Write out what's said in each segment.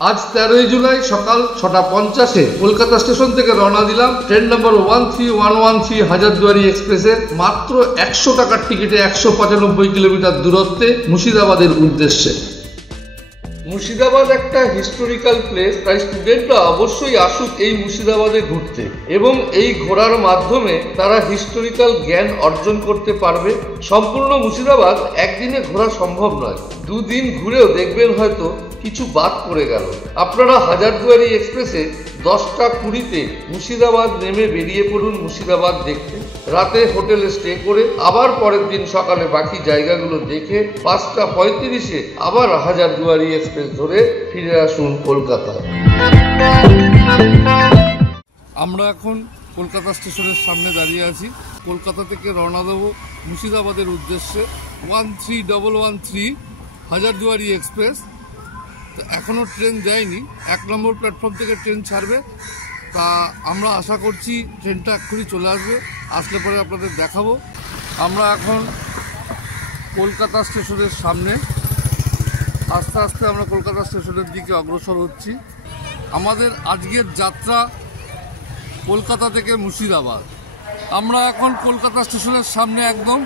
আজ 13ই জুলাই সকাল 6:50 কলকাতা স্টেশন থেকে রওনা দিলাম ট্রেন নম্বর 13113 হাজারদুয়ারি এক্সপ্রেসের মাত্র 100 টাকার টিকিটে 195 কিলোমিটার দূরত্বে মুর্শিদাবাদের উদ্দেশ্যে। মুর্শিদাবাদ একটা হিস্টোরিক্যাল প্লেস, তাই স্টুডেন্টরা অবশ্যই আসুক এই মুর্শিদাবাদে ঘুরতে এবং এই ঘোরার মাধ্যমে তারা হিস্টোরিক্যাল জ্ঞান অর্জন করতে পারবে। সম্পূর্ণ মুর্শিদাবাদ একদিনে ঘোরা সম্ভব নয়, দুদিন ঘুরেও দেখবেন হয়তো কিছু বাদ পড়ে গেল। আপনারা হাজারদুয়ারি এক্সপ্রেসে 10:20 মুর্শিদাবাদ নেমে বেরিয়ে পড়ুন মুর্শিদাবাদ দেখতে। রাতে হোটেলে স্টে করে আবার পরের দিন সকালে বাকি জায়গাগুলো দেখে 5:35 আবার হাজারদুয়ারি এক্সপ্রেস ধরে ফিরে আসুন কলকাতায়। আমরা এখন কলকাতা স্টেশনের সামনে দাঁড়িয়ে আছি। কলকাতা থেকে রওনা দেব মুর্শিদাবাদের উদ্দেশ্যে 13113 হাজারদুয়ারি এক্সপ্রেস। এখনও ট্রেন যায়নি, 1 নম্বর প্ল্যাটফর্ম থেকে ট্রেন ছাড়বে। তা আমরা আশা করছি ট্রেনটা এক্ষুনি চলে আসবে, আসলে পরে আপনাদের দেখাবো। আমরা এখন কলকাতা স্টেশনের সামনে, আস্তে আস্তে আমরা কলকাতা স্টেশনের দিকে অগ্রসর হচ্ছি। আমাদের আজকের যাত্রা কলকাতা থেকে মুর্শিদাবাদ। আমরা এখন কলকাতা স্টেশনের সামনে একদম।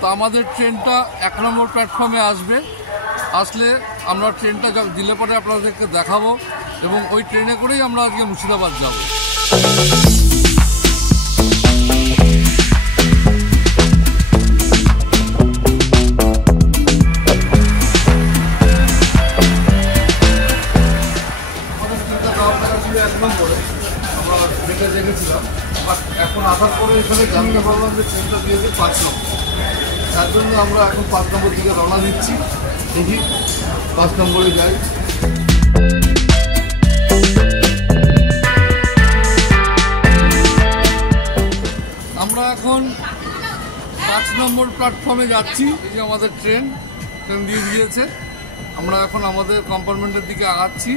তো আমাদের ট্রেনটা 1 নম্বর প্ল্যাটফর্মে আসবে, আসলে আমরা ট্রেনটা দিলে পরে আপনাদেরকে দেখাবো এবং ওই ট্রেনে করেই আমরা আজকে মুর্শিদাবাদ যাব। আমরা ট্রেনটা দেখেছিলাম, বাট এখন আসার পরে এখানে জানতে পারলাম যে ট্রেনটা দিয়েছে 5 নম্বর। তার জন্য আমরা এখন 5 নম্বর দিকে রওনা দিচ্ছি। দেখি 5 নম্বরে যাই। আমরা এখন 5 নম্বর প্ল্যাটফর্মে যাচ্ছি। এই যে আমাদের ট্রেন দিয়ে দিয়েছে। আমরা এখন আমাদের কম্পার্টমেন্টের দিকে আগাচ্ছি।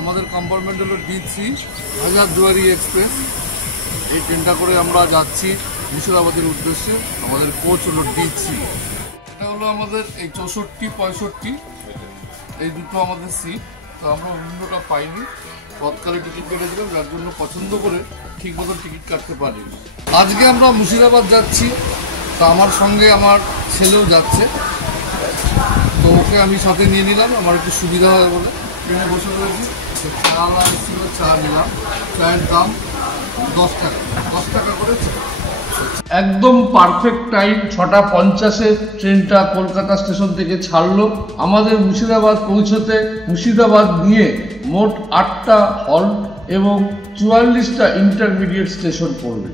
আমাদের কম্পার্টমেন্ট হলো D3 হাজারদুয়ারি এক্সপ্রেস। এই ট্রেনটা করে আমরা যাচ্ছি মুর্শিদাবাদের উদ্দেশ্যে। আমাদের কোচ হলো D3। এটা হলো আমাদের এই 64-65 এই দুটো আমাদের সিট। তো আমরা অন্যটা পাইনি, তৎকালে টিকিট কেটেছিলাম, যার জন্য পছন্দ করে ঠিক মতো টিকিট কাটতে পারিনি। আজকে আমরা মুর্শিদাবাদ যাচ্ছি। তো আমার সঙ্গে আমার ছেলেও যাচ্ছে, তো ওকে আমি সাথে নিয়ে নিলাম, আমার একটু সুবিধা হয় বলে। ট্রেনে বসে রয়েছি, চা ছিল, চা নিলাম। চায়ের দাম 10 টাকা, 10 টাকা করে। একদম পারফেক্ট টাইম 6:50 ট্রেনটা কলকাতা স্টেশন থেকে ছাড়লো। আমাদের মুর্শিদাবাদ পৌঁছতে মুর্শিদাবাদ নিয়ে মোট 8টা হল্ট এবং 44টা ইন্টারমিডিয়েট স্টেশন পড়বে।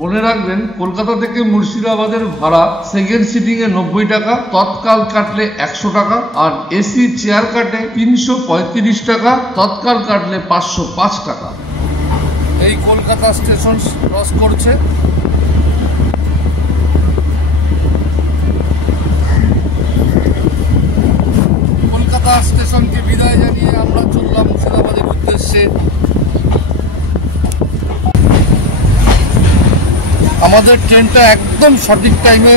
মনে রাখবেন, কলকাতা থেকে মুর্শিদাবাদের ভাড়া সেকেন্ড সিটিংয়ে 90 টাকা, তৎকাল কাটলে 100 টাকা, আর এসি চেয়ার কাটে 335 টাকা, তৎকাল কাটলে 505 টাকা। এই কলকাতা স্টেশন ক্রস করছে। কলকাতা স্টেশনকে বিদায় জানিয়ে আমরা চললাম মুর্শিদাবাদের উদ্দেশ্যে। আমাদের ট্রেনটা একদম সঠিক টাইমে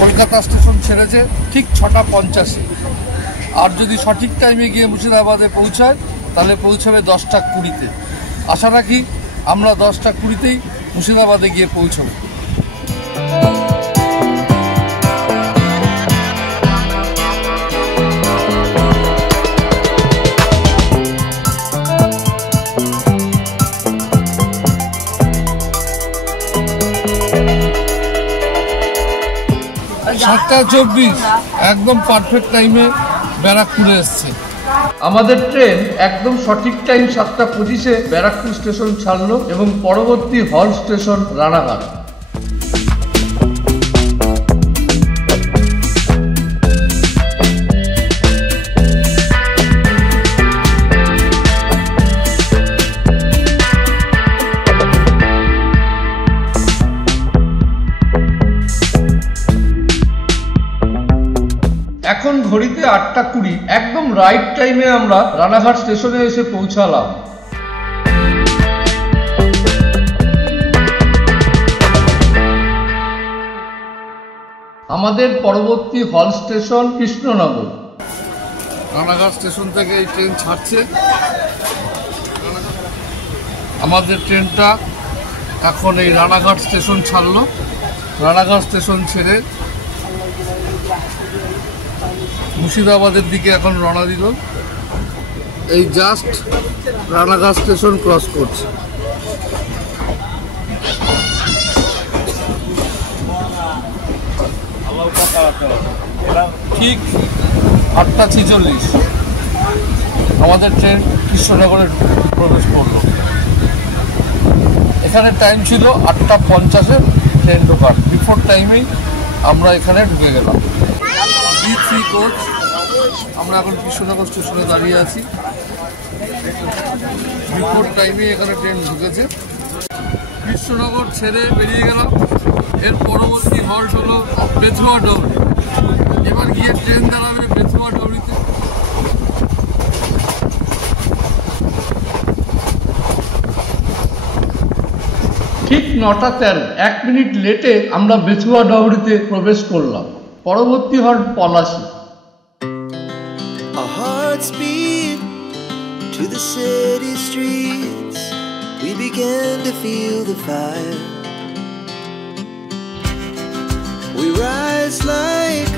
কলকাতা স্টেশন ছেড়েছে, ঠিক 6:50। আর যদি সঠিক টাইমে গিয়ে মুর্শিদাবাদে পৌঁছায় তাহলে পৌঁছাবে 10:20। আশা রাখি আমরা 10:20তেই মুর্শিদাবাদে গিয়ে পৌঁছব। সাতটা 24 একদম পারফেক্ট টাইমে ব্যারাকপুরে এসছে। আমাদের ট্রেন একদম সঠিক টাইম 7:25 ব্যারাকপুর স্টেশন ছাড়লো এবং পরবর্তী হল স্টেশন রানাঘাট। এখন ঘড়িতে 8:20, একদম রাইট টাইমে আমরা রানাঘাট স্টেশনে এসে পৌঁছালাম। আমাদের পরবর্তী হল স্টেশন কৃষ্ণনগর। রানাঘাট স্টেশন থেকে এই ট্রেন ছাড়ছে। আমাদের ট্রেনটা এখন এই রানাঘাট স্টেশন ছাড়লো। রানাঘাট স্টেশন ছেড়ে মুর্শিদাবাদের দিকে এখন রওনা দিল। এই জাস্ট রানাঘাট স্টেশন ক্রস করছে। ঠিক 8:46 আমাদের ট্রেন কৃষ্ণনগরে প্রবেশ করলো। এখানে টাইম ছিল 8:50 ট্রেন ঢোকার। বিফোর টাইমেই আমরা এখানে ঢুকে গেলাম। B3 coach. আমরা এখন কৃষ্ণনগর স্টেশনে দাঁড়িয়ে আছি। বিফোর টাইমেই এখানে ট্রেন ঢুকেছে। কৃষ্ণনগর ছেড়ে বেরিয়ে গেলাম। এর পরবর্তী হল্ট হলো বেথুয়া ডবরি। এবার গিয়ে ট্রেন দাঁড়াবে বেথুয়া ডবরিতে। ঠিক 9:13, 1 মিনিট লেটে আমরা বেথুয়া ডবরিতে প্রবেশ করলাম। পরবর্তী halt Palashi. Our hearts beat to the city streets. We began to feel the fire. We rise like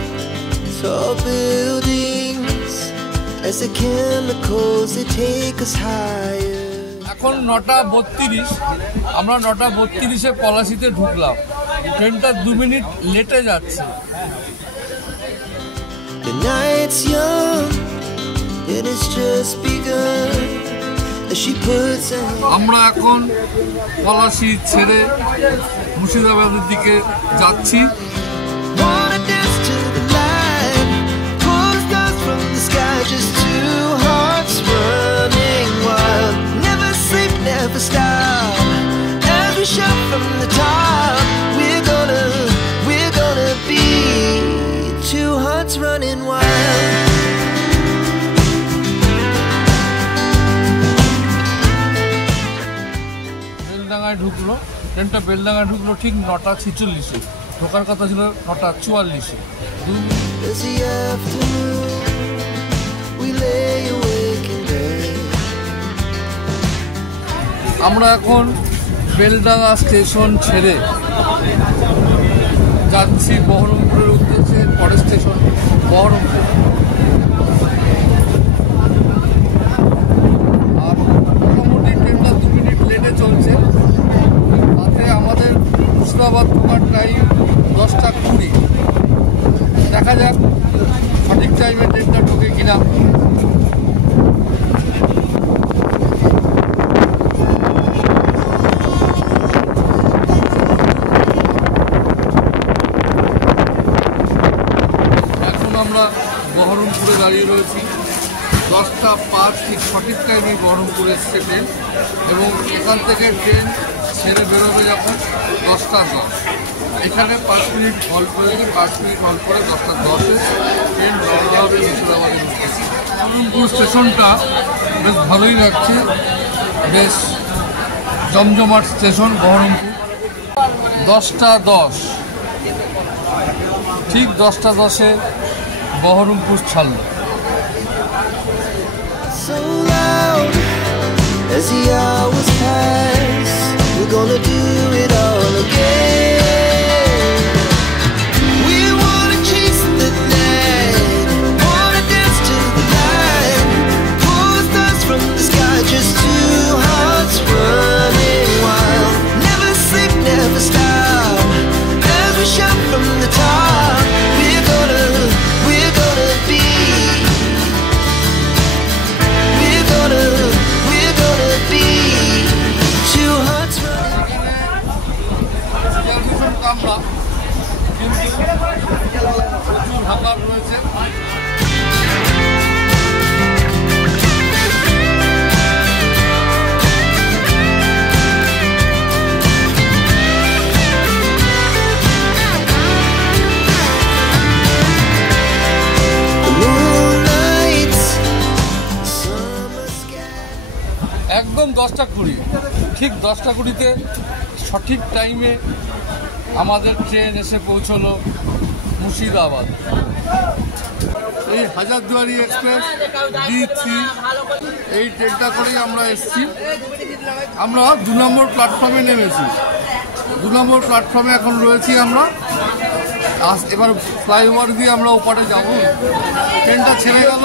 tall buildings as the chemicals they take us higher. এখন 9:32, আমরা 9:32 পলাশীতে ঢুকলাম। ট্রেনটা 2 মিনিট লেটে যাচ্ছে। The night's young and it's just begun as she puts her আমরা এখন পলাশী ছেড়ে মুর্শিদাবাদের দিকে যাচ্ছি। wanna dance to the light, pulls dust from the sky, just two hearts running wild. Never sleep, never stop. As we shout from the top, we're gonna be two hearts running wild. বেলডাঙ্গায় ঢুকলো ট্রেনটা। বেলডাঙ্গায় ঢুকলো ঠিক 9:46। ঢোকার কথা ছিল 9:44। As the afternoon we lay awake in bed. আমরা এখন Beldanga station ছেড়ে যাচ্ছি বহরমপুরের উদ্দেশ্যে। পরের স্টেশন বহরমপুর। আর মোটামুটি ট্রেনটা 2 মিনিট লেটে চলছে। তাতে আমাদের মুর্শিদাবাদ ঢোকার টাইম 10:20। দেখা যাক সঠিক টাইমে ট্রেনটা ঢোকে কিনা। আমরা বহরমপুরে দাঁড়িয়ে রয়েছি। 10:05 ঠিক সঠিক টাইমে বহরমপুরে এসছে ট্রেন এবং এখান থেকে ট্রেন ছেড়ে বেরোবে যখন 10:10। এখানে 5 মিনিট হল্ট করেছে। 5 মিনিট হল্ট করে 10:10-এ ট্রেন রওনা হবে মুর্শিদাবাদের উদ্দেশ্যে। বহরমপুর স্টেশনটা বেশ ভালোই লাগছে। বেশ জমজমাট স্টেশন বহরমপুর। 10:10 ঠিক 10:10-এ বহরমপুর ছাড়লো। So loud as the hours pass, we're gonna do it all again. We wanna chase the night, wanna dance to the light, pull stars from the sky, just two hearts running wild. Never sleep, never stop, as we shout from the top. We're gonna be. We're gonna be two hearts running. কামরা কিন্তু প্রচুর হাঁপার রয়েছে। একদম 10:20 ঠিক 10:20-তে সঠিক টাইমে আমাদের train এসে পৌঁছলো মুর্শিদাবাদ। এই হাজারদুয়ারি এক্সপ্রেস D3 এই ট্রেনটা করেই আমরা এসেছি। আমরা 2 নম্বর প্ল্যাটফর্মে নেমেছি। 2 নম্বর প্ল্যাটফর্মে এখন রয়েছি আমরা। এবার ফ্লাইওভার দিয়ে আমরা ওপারে যাব। ট্রেনটা ছেড়ে গেল,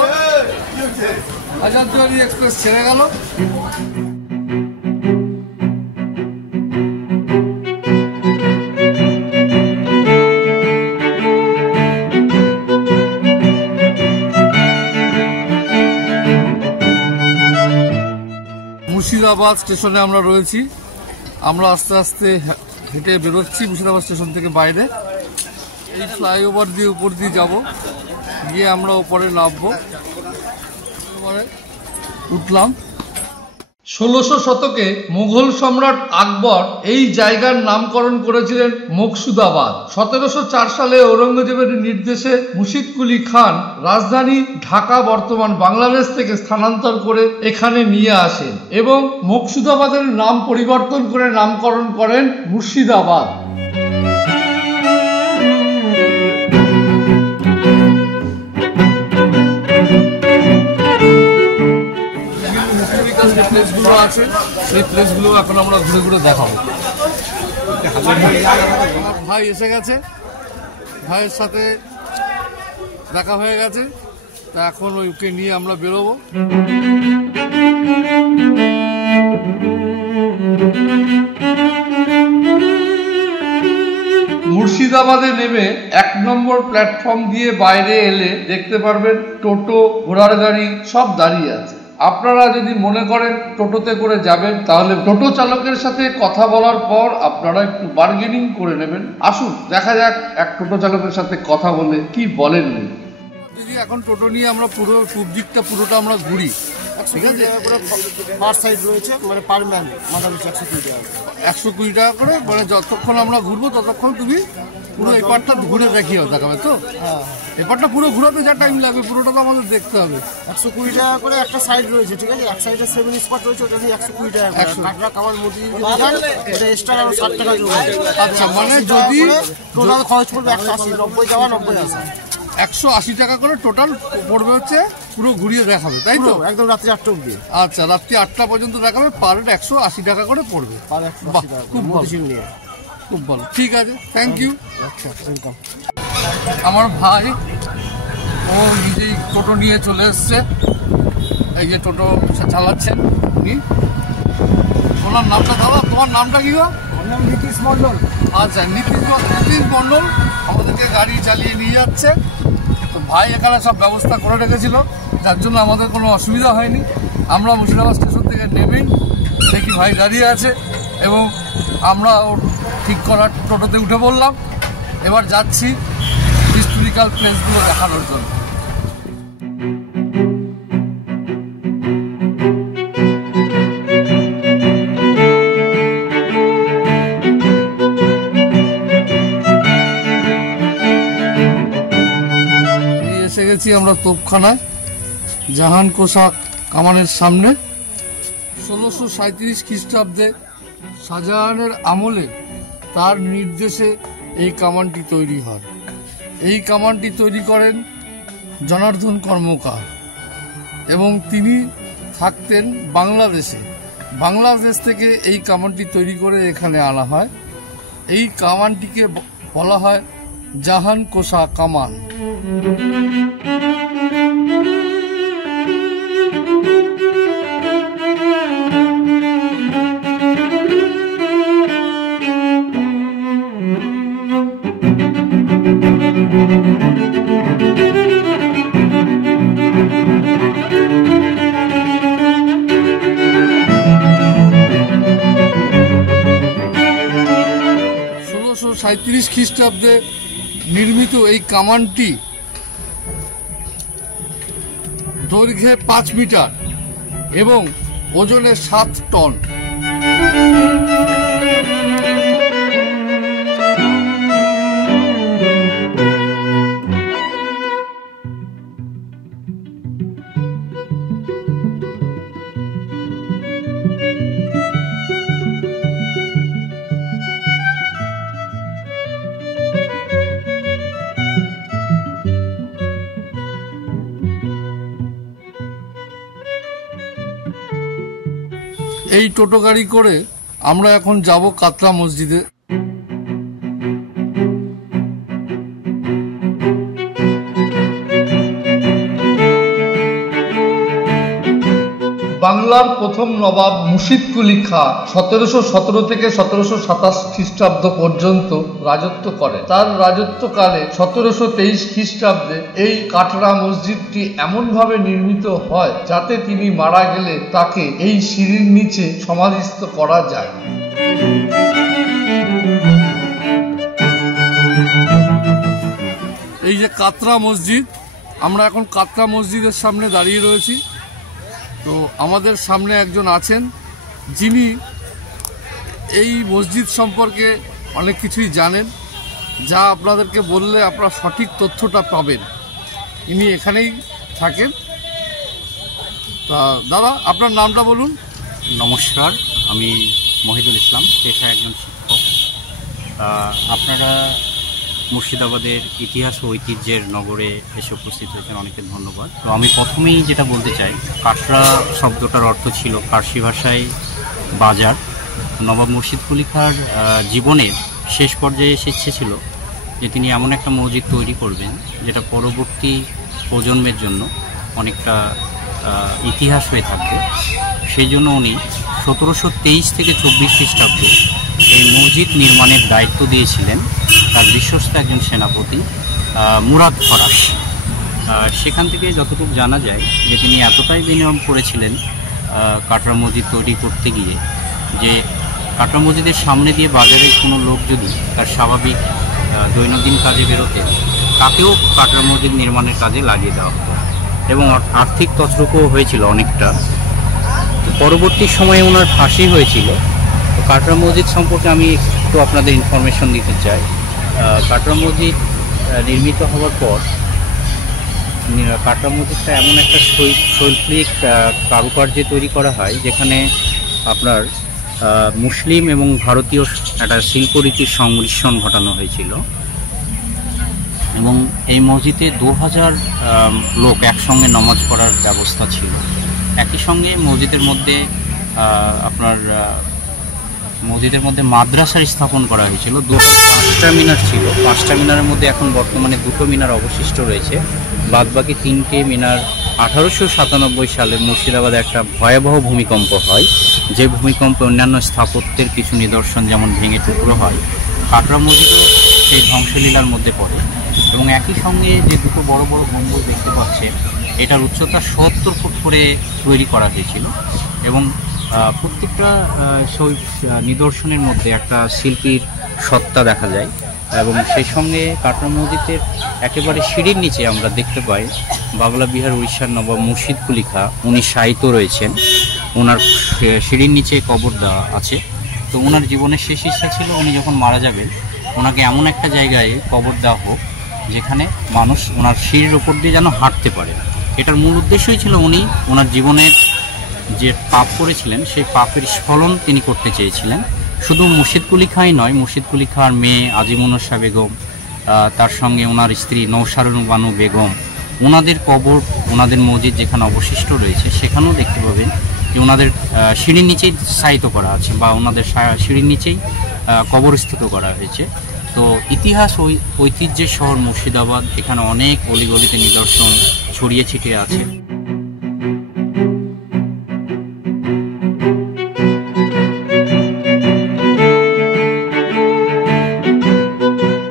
হাজারদুয়ারি এক্সপ্রেস ছেড়ে গেল। মুর্শিদাবাদ স্টেশনে আমরা রয়েছি। আমরা আস্তে আস্তে হেঁটে বেরোচ্ছি মুর্শিদাবাদ স্টেশন থেকে বাইরে। এই ফ্লাইওভার দিয়ে উপর দিয়ে যাব, গিয়ে আমরা ওপরে নামবো। উঠলাম। 1600 শতকে মুঘল সম্রাট আকবর এই জায়গার নামকরণ করেছিলেন মুকসুদাবাদ। 1704 সালে ঔরঙ্গজেবের নির্দেশে মুর্শিদ কুলি খান রাজধানী ঢাকা বর্তমান বাংলাদেশ থেকে স্থানান্তর করে এখানে নিয়ে আসেন এবং মুকসুদাবাদের নাম পরিবর্তন করে নামকরণ করেন মুর্শিদাবাদ। যে প্লেসগুলো আছে সেই প্লেসগুলো এখন আমরা ঘুরে ঘুরে দেখাবো। আমার ভাই এসে গেছে, ভাইয়ের সাথে দেখা হয়ে গেছে, তা এখন ওকে নিয়ে আমরা বেরোবো। মুর্শিদাবাদে নেমে 1 নম্বর প্ল্যাটফর্ম দিয়ে বাইরে এলে দেখতে পারবেন টোটো, ঘোড়ার গাড়ি সব দাঁড়িয়ে আছে। আপনারা যদি মনে করেন টোটোতে করে যাবেন তাহলে টোটো চালকের সাথে কথা বলার পর আপনারা একটু বার্গেনিং করে নেবেন। আসুন দেখা যাক এক টোটো চালকের সাথে কথা বলে কি বলেন। যদি এখন টোটো নিয়ে আমরা পুরো পূব দিকটা পুরোটা আমরা ঘুরি, ঠিক আছে, পার সাইড রয়েছে, মানে পার ম্যান মাথা পিছু 120 টাকা করে, মানে যতক্ষণ আমরা ঘুরবো ততক্ষণ তুমি পুরো এই পার্টটা ঘুরে দেখিও দেখাবে তো। হ্যাঁ, এই পার্টটা পুরো ঘুরাতে যা টাইম লাগবে পুরোটা তো আমাদের দেখতে হবে। 120 টাকা করে একটা সাইড রয়েছে, ঠিক আছে, এক সাইডে 7 স্পট রয়েছে, ওটা দিয়ে 120 টাকা করে। কাটরা কামার মুদি এটা এক্সট্রা আরো 60 টাকা জমা। আচ্ছা, মানে যদি টোটাল খরচ পড়বে 180, 90 যাওয়া 90 আসা, 180 টাকা করে টোটাল পড়বে, হচ্ছে পুরো ঘুরিয়ে দেখাবে, তাই তো? একদম রাত্রি 8টা অবধি। আচ্ছা, রাত্রি 8টা পর্যন্ত দেখাবে, পার হেড 180 টাকা করে পড়বে। পার 180 টাকা খুব ভালো, নিয়ে। খুব ভালো, ঠিক আছে, থ্যাংক ইউ। আচ্ছা, ওয়েলকাম। আমার ভাই ও নিজেই টোটো নিয়ে চলে এসছে, এই যে টোটো চালাচ্ছেন উনি। ওনার নামটা দাদা, তোমার নামটা কি গো? আমার নাম নীতিশ মণ্ডল। আচ্ছা, নীতিশ মণ্ডল আমাদেরকে গাড়ি চালিয়ে নিয়ে যাচ্ছে। তো ভাই এখানে সব ব্যবস্থা করে রেখেছিল, যার জন্য আমাদের কোনো অসুবিধা হয়নি। আমরা মুর্শিদাবাদ স্টেশন থেকে নেমেই দেখি ভাই দাঁড়িয়ে আছে এবং আমরা ওর ঠিক করার টোটোতে উঠে পড়লাম। এবার যাচ্ছি হিস্টোরিক্যাল প্লেসগুলো দেখানোর জন্য। এসে গেছি আমরা তোপখানায়, জাহান কোষাক কামানের সামনে। 1637 খ্রিস্টাব্দে শাহজাহানের আমলে তার নির্দেশে এই কামানটি তৈরি হয়। এই কামানটি তৈরি করেন জনার্দন কর্মকার এবং তিনি থাকতেন বাংলাদেশে। বাংলাদেশ থেকে এই কামানটি তৈরি করে এখানে আনা হয়। এই কামানটিকে বলা হয় জাহান কোষা কামান। ষোলোশো খ্রিস্টাব্দে নির্মিত এই কামানটি দৈর্ঘ্যে 5 মিটার এবং ওজনে 7 টন। এই টোটো গাড়ি করে আমরা এখন যাব কাতরা মসজিদে। বাংলার প্রথম নবাব মুর্শিদ কুলি খাঁ 1717 থেকে 1727 খ্রিস্টাব্দ পর্যন্ত রাজত্ব করে। তার রাজত্বকালে 1723 খ্রিস্টাব্দে এই কাটরা মসজিদটি এমনভাবে নির্মিত হয় যাতে তিনি মারা গেলে তাকে এই সিঁড়ির নিচে সমাধিস্থ করা যায়। এই যে কাতরা মসজিদ, আমরা এখন কাতরা মসজিদের সামনে দাঁড়িয়ে রয়েছি। তো আমাদের সামনে একজন আছেন যিনি এই মসজিদ সম্পর্কে অনেক কিছুই জানেন, যা আপনাদেরকে বললে আপনারা সঠিক তথ্যটা পাবেন। ইনি এখানেই থাকেন। তা দাদা, আপনার নামটা বলুন। নমস্কার, আমি মহিদুল ইসলাম, পেশায় একজন শিক্ষক। আপনারা মুর্শিদাবাদের ইতিহাস ও ঐতিহ্যের নগরে এসে উপস্থিত হয়েছেন, অনেকে ধন্যবাদ। তো আমি প্রথমেই যেটা বলতে চাই, কাটরা শব্দটার অর্থ ছিল ফার্সি ভাষায় বাজার। নবাব মুর্শিদ কুলি খাঁর জীবনের শেষ পর্যায়ে এসে ইচ্ছে ছিল যে তিনি এমন একটা মসজিদ তৈরি করবেন যেটা পরবর্তী প্রজন্মের জন্য অনেকটা ইতিহাস হয়ে থাকবে। সেই জন্য উনি 1723 থেকে 24 খ্রিস্টাব্দে এই মসজিদ নির্মাণের দায়িত্ব দিয়েছিলেন তার বিশ্বস্ত একজন সেনাপতি মুরাদ ফরাশ। সেখান থেকে যতটুকু জানা যায় যে তিনি এতটাই বিনিয়োগ করেছিলেন কাটরা মসজিদ তৈরি করতে গিয়ে যে কাটরা মসজিদের সামনে দিয়ে বাজারের কোনো লোক যদি তার স্বাভাবিক দৈনন্দিন কাজে বেরোতেন, তাকেও কাটরা মসজিদ নির্মাণের কাজে লাগিয়ে দেওয়া হতো এবং আর্থিক তছরূপও হয়েছিল অনেকটা। পরবর্তী সময়ে ওনার ফাঁসি হয়েছিল। তো কাটরা মসজিদ সম্পর্কে আমি একটু আপনাদের ইনফরমেশন দিতে চাই। কাটরা মসজিদ নির্মিত হওয়ার পর কাটরা মসজিদটা এমন একটা শৈল্পিক কারুকার্যে তৈরি করা হয় যেখানে আপনার মুসলিম এবং ভারতীয় একটা শিল্পরীতির সংমিশ্রণ ঘটানো হয়েছিল এবং এই মসজিদে 2000 লোক একসঙ্গে নামাজ পড়ার ব্যবস্থা ছিল। একই সঙ্গে মসজিদের মধ্যে মাদ্রাসার স্থাপন করা হয়েছিল। 5টা মিনার ছিল। 5টা মিনারের মধ্যে এখন বর্তমানে 2টো মিনার অবশিষ্ট রয়েছে। বাদবাকি 3টে মিনার 1897 সালে মুর্শিদাবাদে একটা ভয়াবহ ভূমিকম্প হয়, যে ভূমিকম্পে অন্যান্য স্থাপত্যের কিছু নিদর্শন যেমন ভেঙে টুকরো হয়। কাটরা মসজিদও সেই ধ্বংসলীলার মধ্যে পড়ে এবং একই সঙ্গে যে 2টো বড় বড় গম্বুজ দেখতে পাচ্ছেন, এটার উচ্চতা 70 ফুট করে তৈরি করা হয়েছিল এবং প্রত্যেকটা নিদর্শনের মধ্যে একটা শিল্পীর সত্তা দেখা যায় এবং সেই সঙ্গে কাটরা মসজিদের একেবারে সিঁড়ির নিচে আমরা দেখতে পাই বাংলা বিহার উড়িষ্যার নবাব মুর্শিদ কুলি খাঁ, উনি শায়িত রয়েছেন। ওনার সিঁড়ির নিচে কবর দেওয়া আছে। তো ওনার জীবনের শেষ ইচ্ছা ছিল উনি যখন মারা যাবেন ওনাকে এমন একটা জায়গায় কবর দেওয়া হোক যেখানে মানুষ ওনার সিঁড়ির ওপর দিয়ে যেন হাঁটতে পারে। এটার মূল উদ্দেশ্যই ছিল উনি ওনার জীবনের যে পাপ করেছিলেন সেই পাপের স্খলন তিনি করতে চেয়েছিলেন। শুধু মুর্শিদ কুলি খাঁই নয়, মুর্শিদ কুলি খাঁর মেয়ে আজিমুন্নেছা বেগম, তার সঙ্গে ওনার স্ত্রী নৌশারুন বানু বেগম, ওনাদের কবর, ওনাদের মসজিদ যেখানে অবশিষ্ট রয়েছে সেখানেও দেখতে পাবেন যে ওনাদের সিঁড়ির নিচেই শায়িত করা আছে বা ওনাদের সিঁড়ির নিচেই কবরস্থিত করা হয়েছে। তো ইতিহাস ঐতিহ্যের শহর মুর্শিদাবাদ, এখানে অনেক অলিগলিতে নিদর্শন ছড়িয়ে ছিটিয়ে আছে।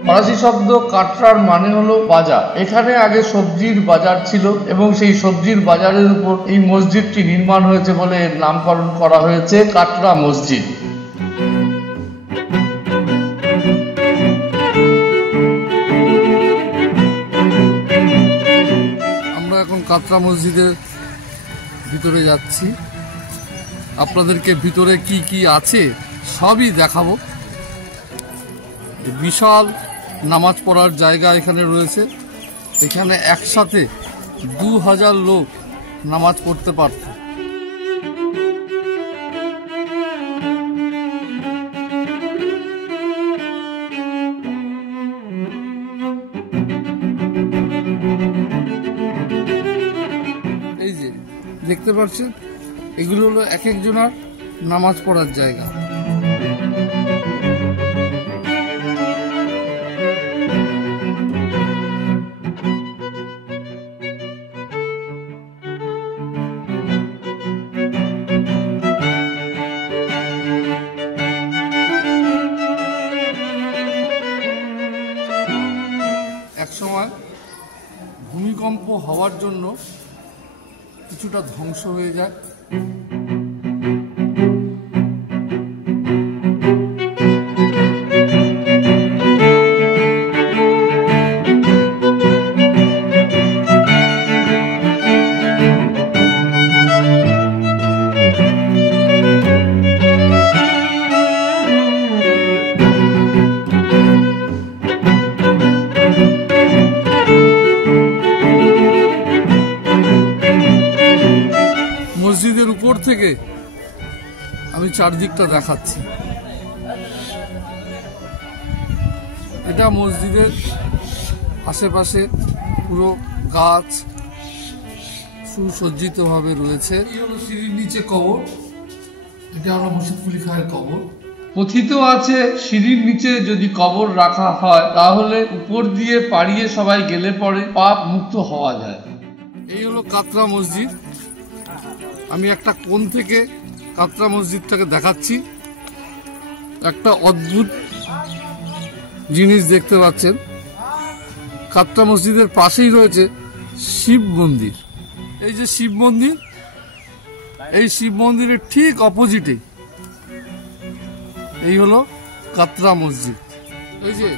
ফরাসি শব্দ কাটরার মানে হলো বাজার। এখানে আগে সবজির বাজার ছিল এবং সেই সবজির বাজারের উপর এই মসজিদটি নির্মাণ হয়েছে বলে এর নামকরণ করা হয়েছে কাটরা মসজিদ। আমরা এখন কাটরা মসজিদের ভিতরে যাচ্ছি, আপনাদেরকে ভিতরে কি কি আছে সবই দেখাবো। বিশাল নামাজ পড়ার জায়গা এখানে রয়েছে। এখানে একসাথে 2000 লোক নামাজ পড়তে পারত। এই যে দেখতে পাচ্ছেন, এগুলো হলো এক একজনার নামাজ পড়ার জায়গা। একসময় ভূমিকম্প হওয়ার জন্য কিছুটা ধ্বংস হয়ে যায়। মসজিদের উপর থেকে আমি চারদিকটা দেখাচ্ছি। এটা মসজিদের আশেপাশে পুরো গাছ সুসজ্জিতভাবে রয়েছে। এই হলো সিঁড়ির নিচে কবর, এটা হলো মুর্শিদ কুলি খায়ের কবর। কথিত আছে সিঁড়ির নিচে যদি কবর রাখা হয় তাহলে উপর দিয়ে পাড়িয়ে সবাই গেলে পরে পাপ মুক্ত হওয়া যায়। এই হলো কাতরা মসজিদ। আমি একটা কোণ থেকে কাতরা মসজিদটাকে দেখাচ্ছি। একটা অদ্ভুত জিনিস দেখতে পাচ্ছেন, কাতরা মসজিদের পাশেই রয়েছে শিব মন্দির। এই যে শিব মন্দির, এই শিব মন্দিরের ঠিক অপোজিটে এই হলো কাতরা মসজিদ। এই যে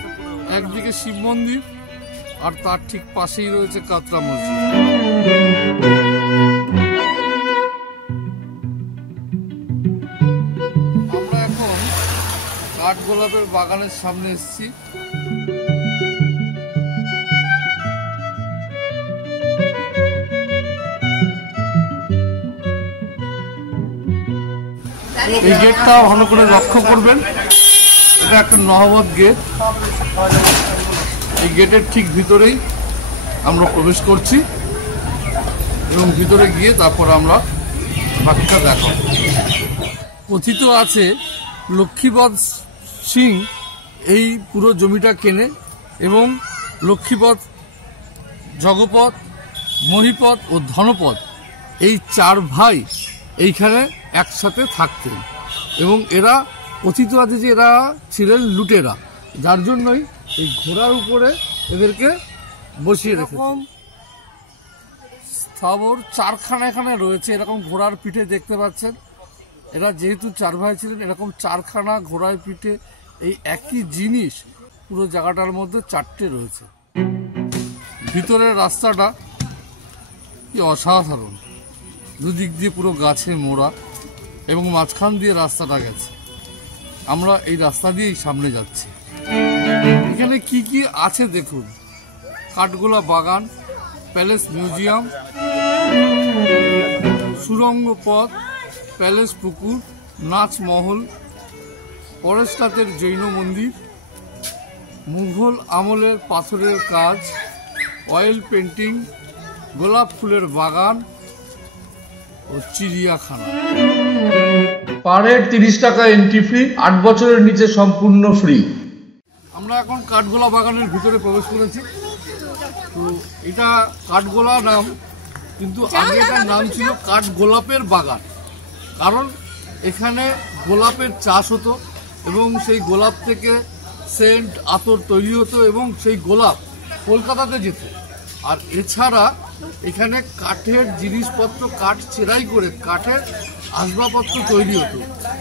একদিকে শিব মন্দির আর তার ঠিক পাশেই রয়েছে কাতরা মসজিদ। আমরা এখন কাঠগোলাপের বাগানের সামনে এসেছি। এই গেটটা ভালো করে লক্ষ্য করবেন, এটা একটা নহবত গেট। এই গেটের ঠিক ভিতরেই আমরা প্রবেশ করছি এবং ভিতরে গিয়ে তারপর আমরা বাকিটা দেখাবো। কথিত আছে লক্ষ্মীপদ সিং এই পুরো জমিটা কেনে এবং লক্ষ্মীপদ, জগপদ, মহিপদ ও ধনপদ এই চার ভাই এইখানে একসাথে থাকতেন এবং এরা কথিত আছে যে এরা ছিলেন লুটেরা, যার জন্যই এই ঘোড়ার উপরে এদেরকে বসিয়ে রেখেছে। স্থাবর চারখানা এখানে রয়েছে, এরকম ঘোড়ার পিঠে দেখতে পাচ্ছেন। এরা যেহেতু চার ভাই ছিলেন, এরকম চারখানা ঘোড়ার পিঠে এই একই জিনিস পুরো জায়গাটার মধ্যে চারটে রয়েছে। ভিতরের রাস্তাটা কি অসাধারণ, দুদিক দিয়ে পুরো গাছে মোড়া এবং মাঝখান দিয়ে রাস্তাটা গেছে। আমরা এই রাস্তা দিয়েই সামনে যাচ্ছি। এখানে কি কি আছে দেখুন, কাঠগোলা বাগান, প্যালেস মিউজিয়াম, সুরঙ্গ পথ, প্যালেস পুকুর, নাচ মহল, পরেশনাথের জৈন মন্দির, মুঘল আমলের পাথরের কাজ, অয়েল পেন্টিং, গোলাপ ফুলের বাগান ও চিড়িয়াখানা। পার হেড 30 টাকা এন্ট্রি ফি, 8 বছরের নিচে সম্পূর্ণ ফ্রি। আমরা এখন কাঠগোলা বাগানের ভিতরে প্রবেশ করেছি। তো এটা কাঠগোলা নাম, কিন্তু আগে এটার নাম ছিল কাঠগোলাপের বাগান, কারণ এখানে গোলাপের চাষ হতো এবং সেই গোলাপ থেকে সেন্ট, আতর তৈরি হতো এবং সেই গোলাপ কলকাতাতে যেত। আর এছাড়া এখানে কাঠের জিনিসপত্র, কাঠ চেরাই করে কাঠের আসবাবপত্র তৈরি হতো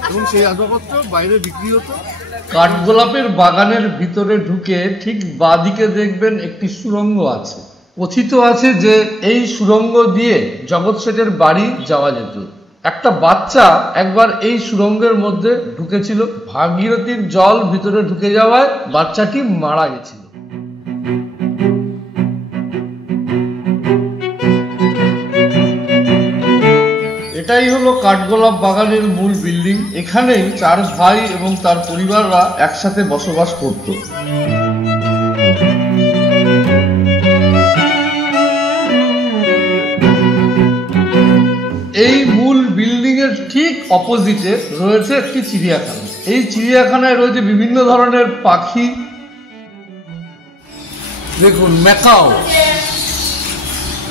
এবং সেই আসবাবপত্র বাইরে বিক্রি হতো। কাঠগোলাপের বাগানের ভিতরে ঢুকে ঠিক বাঁদিকে দেখবেন একটি সুড়ঙ্গ আছে। কথিত আছে যে এই সুড়ঙ্গ দিয়ে জগৎ শেঠের বাড়ি যাওয়া যেত। একটা বাচ্চা একবার এই সুড়ঙ্গের মধ্যে ঢুকেছিল, ভাগীরথীর জল ভিতরে ঢুকে যাওয়ায় বাচ্চাটি মারা গেছিল। এটাই হলো কাঠগোলাপ বাগানের মূল বিল্ডিং। এখানেই চার ভাই এবং তার পরিবাররা একসাথে বসবাস করত। এই মূল বিল্ডিং এর ঠিক অপোজিটে রয়েছে একটি চিড়িয়াখানা। এই চিড়িয়াখানায় রয়েছে বিভিন্ন ধরনের পাখি। দেখুন ম্যাকাও,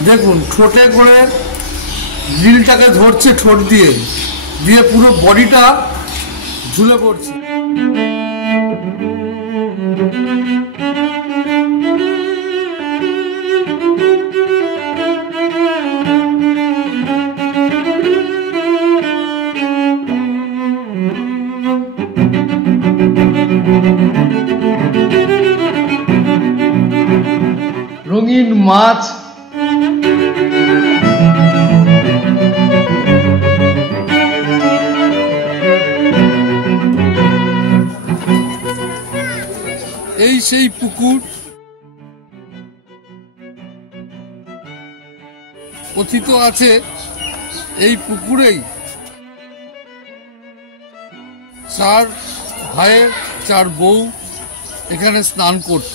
দেখুন ঠোঁটে করে গ্রিলটাকে ধরছে, ঠোঁট দিয়ে দিয়ে পুরো বডিটা ঝুলে পড়ছে। রঙিন মাছ, এই সেই পুকুর। কথিত আছে এই পুকুরেই 4 ভাইয়ের 4 বউ এখানে স্নান করত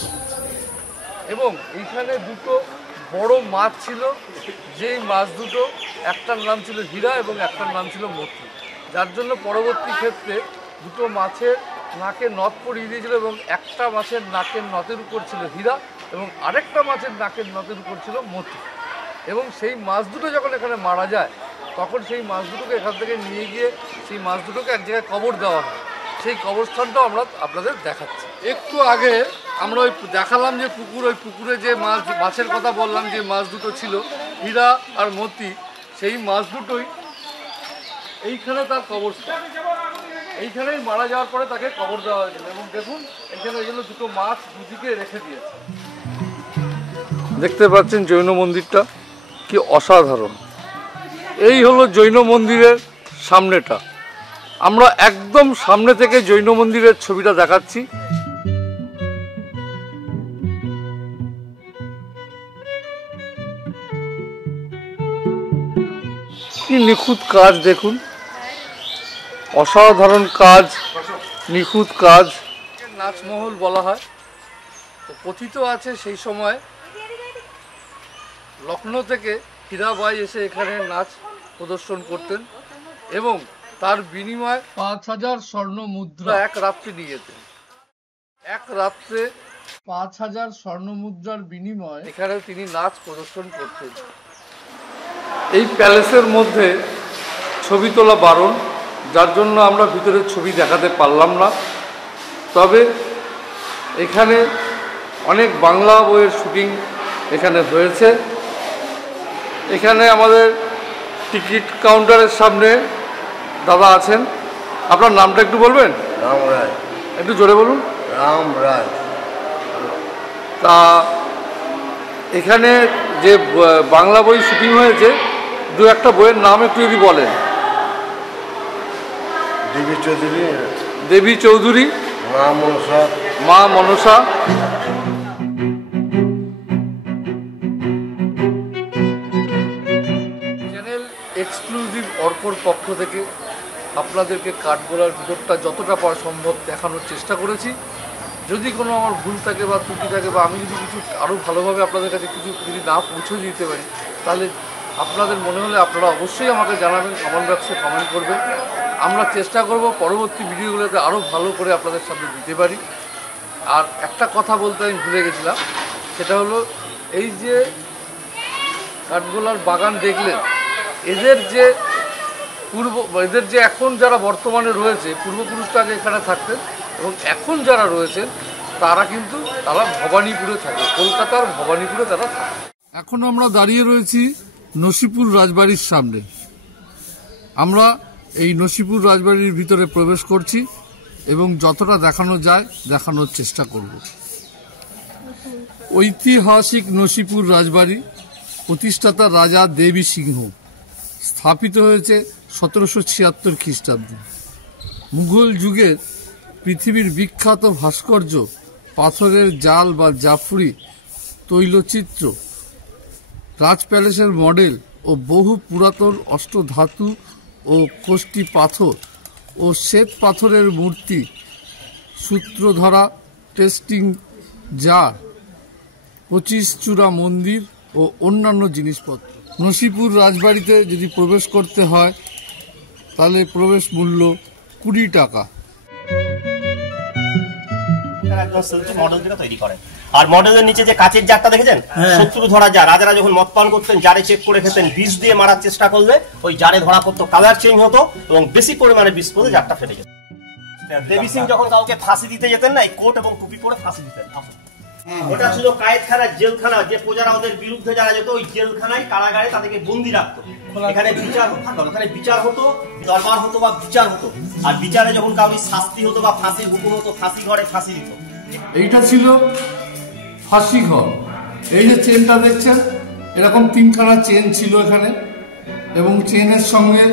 এবং এইখানে দুটো বড় মাছ ছিল, যেই মাছ দুটো একটার নাম ছিল হীরা এবং একটার নাম ছিল মতি, যার জন্য পরবর্তী ক্ষেত্রে দুটো মাছের নাকে নথ পরিয়ে দিয়েছিল এবং একটা মাছের নাকের নথের উপর ছিল হীরা এবং আরেকটা মাছের নাকের নথের উপর ছিল মতি। এবং সেই মাছ দুটো যখন এখানে মারা যায় তখন সেই মাছ দুটোকে এখান থেকে নিয়ে গিয়ে সেই মাছ দুটোকে এক জায়গায় কবর দেওয়া হয়। সেই কবরস্থানটাও আমরা আপনাদের দেখাচ্ছি। একটু আগে আমরা ওই দেখালাম যে পুকুর, ওই পুকুরে যে মাছের কথা বললাম, যে মাছ দুটো ছিল হীরা আর মতি, সেই মাছ দুটোই এইখানে তার কবরস্থান। এইখানেই মারা যাওয়ার পরে তাকে কবর দেওয়া হয়েছিল এবং দেখুন এখানে এই জন্য দুটো মাছ দুদিকে রেখে দিয়েছে। দেখতে পাচ্ছেন জৈন মন্দিরটা কি অসাধারণ। এই হলো জৈন মন্দিরের সামনেটা। আমরা একদম সামনে থেকে জৈন মন্দিরের ছবিটা দেখাচ্ছি। কি নিখুঁত কাজ, দেখুন অসাধারণ কাজ, নিখুঁত কাজ। নাচমহল বলা হয়। তো কথিত আছে সেই সময় লখনৌ থেকে হীরাবাই এসে এখানে নাচ প্রদর্শন করতেন এবং তার বিনিময়ে 5000 স্বর্ণ মুদ্রা এক রাত্রে নিয়ে যেতেন। এক রাত্রে 5000 স্বর্ণ মুদ্রার বিনিময়ে এখানে তিনি নাচ প্রদর্শন করতেন। এই প্যালেসের মধ্যে ছবি তোলা বারণ, যার জন্য আমরা ভিতরের ছবি দেখাতে পারলাম না। তবে এখানে অনেক বাংলা বইয়ের শুটিং এখানে হয়েছে। এখানে আমাদের টিকিট কাউন্টারের সামনে দাদা আছেন। আপনার নামটা একটু বলবেন? রামরাজ। একটু জোরে বলুন। রামরাজ। তা এখানে যে বাংলা বই শুটিং হয়েছে, দু একটা বইয়ের নাম একটু যদি বলেন। দেবী চৌধুরী, দেবী চৌধুরী, মা মনসা, মা মনসা। চ্যানেল এক্সক্লুসিভ অর্পর পক্ষ থেকে আপনাদেরকে কাঠগোলার ভিতরটা যতটা পারা সম্ভব দেখানোর চেষ্টা করেছি। যদি কোনো আমার ভুল থাকে বা ত্রুটি থাকে বা আমি যদি কিছু আরও ভালোভাবে আপনাদের কাছে কিছু যদি না পৌঁছে দিতে পারি, তাহলে আপনাদের মনে হলে আপনারা অবশ্যই আমাকে জানাবেন, কমেন্ট বক্সে কমেন্ট করবেন। আমরা চেষ্টা করব পরবর্তী ভিডিওগুলোতে আরও ভালো করে আপনাদের সামনে দিতে পারি। আর একটা কথা বলতে আমি ভুলে গেছিলাম, সেটা হলো এই যে কাঠগোলার বাগান দেখলেন, এদের যে এখন যারা বর্তমানে রয়েছে, পূর্বপুরুষরা আগে এখানে থাকতেন এবং এখন যারা রয়েছেন তারা ভবানীপুরে থাকে, কলকাতার ভবানীপুরে তারা থাকে। এখন আমরা দাঁড়িয়ে রয়েছি নসিপুর রাজবাড়ির সামনে। আমরা এই নসিপুর রাজবাড়ির ভিতরে প্রবেশ করছি এবং যতটা দেখানো যায় দেখানোর চেষ্টা করব। ঐতিহাসিক নসিপুর রাজবাড়ি, প্রতিষ্ঠাতা রাজা দেবী সিংহ, স্থাপিত হয়েছে 1776 খ্রিস্টাব্দে। মুঘল যুগের পৃথিবীর বিখ্যাত ভাস্কর্য, পাথরের জাল বা জাফরি তৈলচিত্র, রাজ প্যালেসের মডেল ও বহু পুরাতন অষ্টধাতু ও কোষ্টি পাথর ও শ্বেত পাথরের মূর্তি, সূত্রধরা টেস্টিং জার, 25 চূড়া মন্দির ও অন্যান্য জিনিসপত্র। নসিপুর রাজবাড়িতে যদি প্রবেশ করতে হয় তাহলে প্রবেশ মূল্য 20 টাকা। একদম শিল্পী মডেল থেকে তৈরি করে। আর মডেলের নিচে যে কাচের জারটা দেখেছেন, শত্রু ধরা জার, রাজারা যখন মদ পান করতেন জারে চেক করে খেতেন, বিষ দিয়ে মারার চেষ্টা করলে ওই জারে ধরা পড়তো, কালার চেঞ্জ হতো এবং বেশি পরিমাণে বিষ পড়লে জারটা ফেটে যেত। দেবী সিং যখন কাউকে ফাঁসি দিতে যেতেন না, এই কোট এবং টুপি পরে ফাঁসি দিতেন। ওটা ছিল কায়েতখানা, জেলখানা, যে প্রজারা ওদের বিরুদ্ধে যারা যেত ওই জেলখানায় কারাগারে তাদেরকে বন্দি রাখতো। এখানে বিচার হতো, এখানে বিচার হতো, দরবার হতো বা বিচার হতো। আর বিচারে যখন কাউকে শাস্তি হতো বা ফাঁসির হুকুম হতো, ফাঁসি ঘরে ফাঁসি দিত। এইটা ছিল ফাঁসি ঘর। এই যে চেনটা দেখছেন, এরকম 3খানা চেন ছিল এখানে এবং চেনের সঙ্গে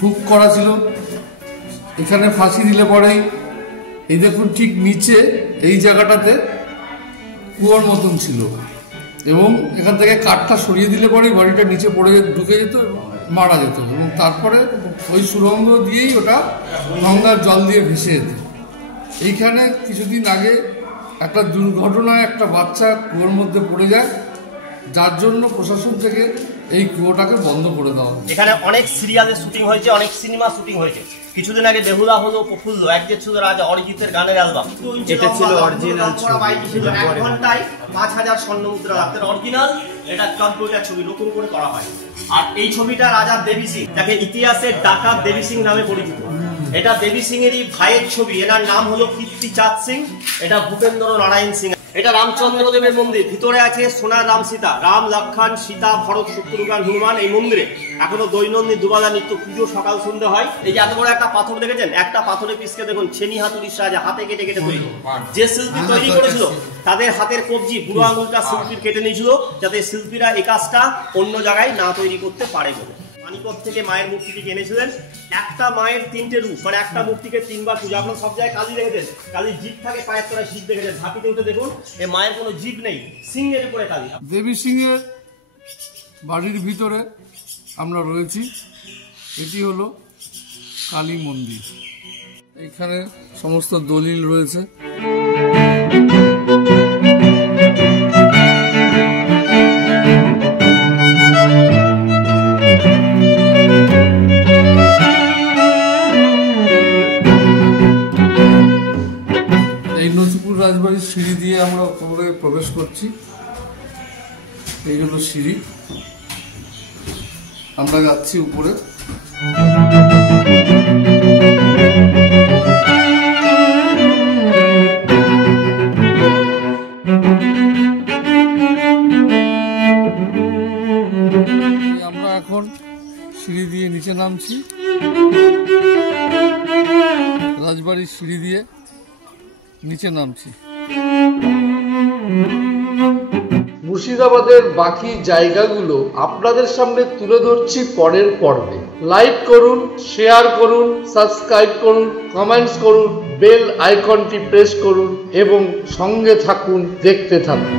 হুক করা ছিল। এখানে ফাঁসি দিলে পরেই এই দেখুন ঠিক নিচে এই জায়গাটাতে কুয়োর মতন ছিল এবং এখান থেকে কাঠটা সরিয়ে দিলে পরেই বডিটা নিচে পড়ে ঢুকে যেত এবং মারা যেত এবং তারপরে ওই সুড়ঙ্গ দিয়েই ওটা গঙ্গার জল দিয়ে ভেসে যেত। এইখানে কিছুদিন আগে একটা দুর্ঘটনায় একটা বাচ্চা কুয়োর মধ্যে পড়ে যায়, যার জন্য প্রশাসন থেকে এই কুয়োটাকে বন্ধ করে দেওয়া হয়। এখানে অনেক সিরিয়ালের শুটিং হয়েছে, অনেক সিনেমা শুটিং হয়েছে। কিছুদিন আগে বেহুলা হলো প্রফুল্ল, একদিন ছিল রাজা, অরিজিতের গানের অ্যালবাম। এটা ছিল অরিজিনাল ছবি। 1 ঘন্টায় 5000 স্বর্ণ মুদ্রা লাগতেন অরিজিনাল। এটা কম্পিউটার ছবি নতুন করে করা হয়। আর এই ছবিটা রাজা দেবী সিং, যাকে ইতিহাসের ডাকাত দেবী সিং নামে পরিচিত। এটা দেবী সিং এরই ভাইয়ের ছবি। এনার নাম হলো কীর্তিচাঁদ সিং, এটা ভূপেন্দ্র নারায়ণ সিং। এটা রামচন্দ্র দেবের মন্দির, ভিতরে আছে সোনার রাম সীতা, রাম লক্ষণ সীতা ভরত শত্রুঘ্ন হনুমান। এই মন্দিরে এখনো দৈনন্দিন দুবেলা নিত্য পুজো সকাল সন্ধ্যে হয়। এই যে এত বড় একটা পাথর দেখেছেন, একটা পাথরের পিসকে দেখুন ছেনি হাতুড়ির সাহায্যে হাতে কেটে কেটে তৈরি। যে শিল্পী তৈরি করেছিল তাদের হাতের কবজি, বুড়ো আঙুলটা শিল্পীর কেটে নিয়েছিল, যাতে শিল্পীরা এই কাজটা অন্য জায়গায় না তৈরি করতে পারে বলে। পানিপথ থেকে মায়ের মূর্তিটি এনেছিলেন। একটা মায়ের 3টে রূপ, মানে একটা মূর্তিকে 3বার পূজা। আপনার সব জায়গায় কালী দেখেছেন, কালী জিভ থাকে, পায়ের তলায় শিব দেখেছেন। ঝাঁপিতে উঠে দেখুন, এই মায়ের কোনো জিভ নেই, সিংহের উপরে কালী। দেবী সিংহের বাড়ির ভিতরে আমরা রয়েছি। এটি হলো কালী মন্দির। এখানে সমস্ত দলিল রয়েছে। রাজবাড়ির সিঁড়ি দিয়ে আমরা উপরে প্রবেশ করছি। এই হলো সিঁড়ি, আমরা যাচ্ছি উপরে। আমরা এখন সিঁড়ি দিয়ে নিচে নামছি, রাজবাড়ির সিঁড়ি দিয়ে নিচে নামছি। মুর্শিদাবাদের বাকি জায়গাগুলো আপনাদের সামনে তুলে ধরছি পরের পর্বে। লাইক করুন, শেয়ার করুন, সাবস্ক্রাইব করুন, কমেন্টস করুন, বেল আইকনটি প্রেস করুন এবং সঙ্গে থাকুন, দেখতে থাকুন।